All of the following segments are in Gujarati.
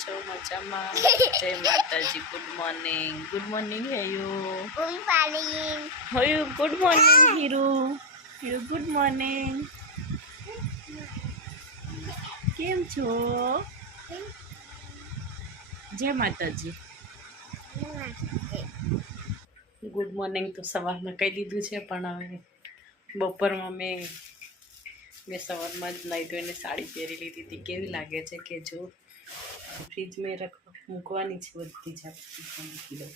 છો? મજામાં? જય માતાજી. ગુડ મોર્નિંગ હેયુ. Good morning Hiru. Good morning. કેમ છો? જય માતાજી. ગુડ મોર્નિંગ તો સવારમાં કહી દીધું છે, પણ હવે બપોરમાં મેં સવારમાં જ નાહી ધોઈને સાડી પહેરી લીધી હતી. કેવી લાગે છે કે જો ફ્રીજમાં મૂકવાની છે બધી જ મૂકી દઉં.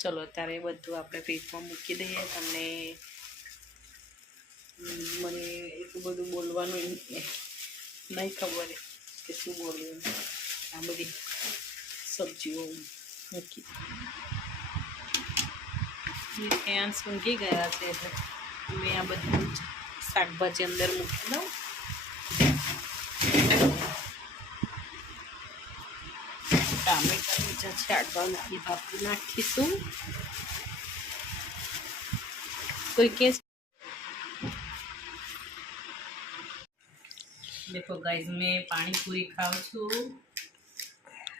ચલો અત્યારે બધું આપણે ફ્રીજમાં મૂકી દઈએ. તમને મને એટલું બધું બોલવાનું નહીં ખબર કે શું બોલવું. આ બધી સબ્જીઓ મૂકી ત્યાં સૂંઘી ગયા છે, મેં આ બધું શાકભાજી અંદર મૂકી દઉં. ટામેટા બીજા છે, આડવા મૂકી બાફી નાખીશું. કોઈ કે દેખો ગાઈઝ, મેં પાણીપુરી ખાઉં છું.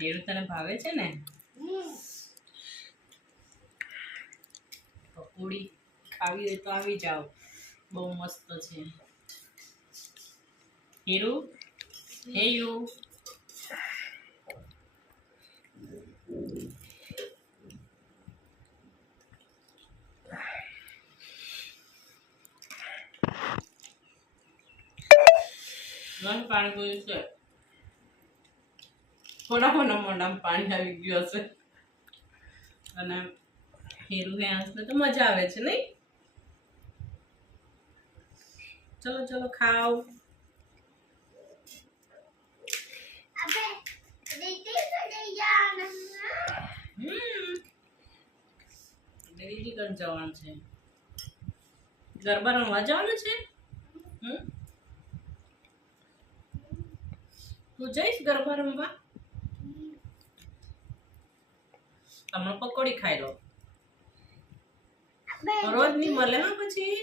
હેરું તને ભાવે છે ને? પકોડી ખાવી હોય તો આવી જાઓ, બહુ મસ્ત છે. હેરું હેયું પાણીપુરી છે. થોડા મોઢામાં પાણી આવી ગયું હશે. અને હીરું ને તો મજા આવે છે નહીં? ચલો ચલો ખાઓ. દીદી કન જવાનું છે? ગરબા રમવા જવાનું છે? તું જઈશ ગરબા રમવા? તમે પકોડી ખાઈ લો. રોજ ની મળે હા પછી.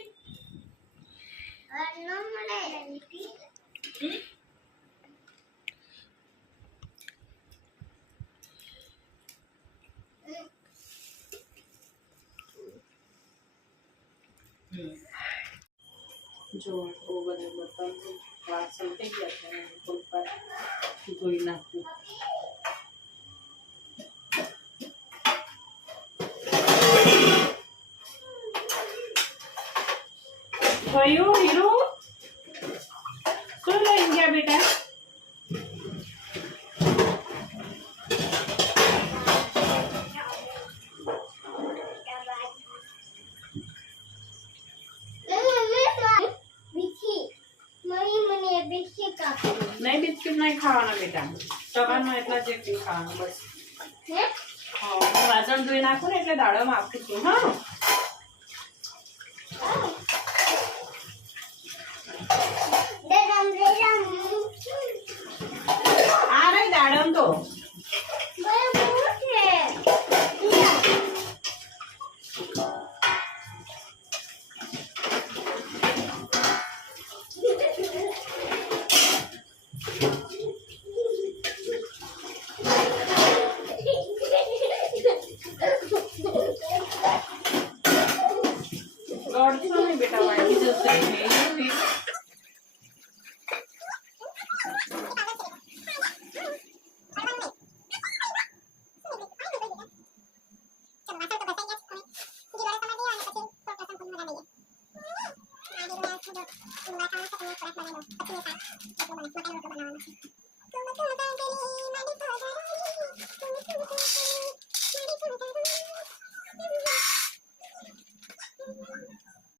જો બહુ બધા બર્તન વાસણ થઈ ગયા છે, ધોઈ નાખું. કયું હીરું શું લઈ ગયા બેટા? નહીં બિસ્કિટ નહીં ખાવાના બેટા, સવારમાં એટલા જ એક ખાવાનું બસ. હા, હું વાસણ ધોઈ નાખું ને એટલે દાડામાં આપું છું. હા, આ નહીં દાડમ તો બેટા વાગી જશે.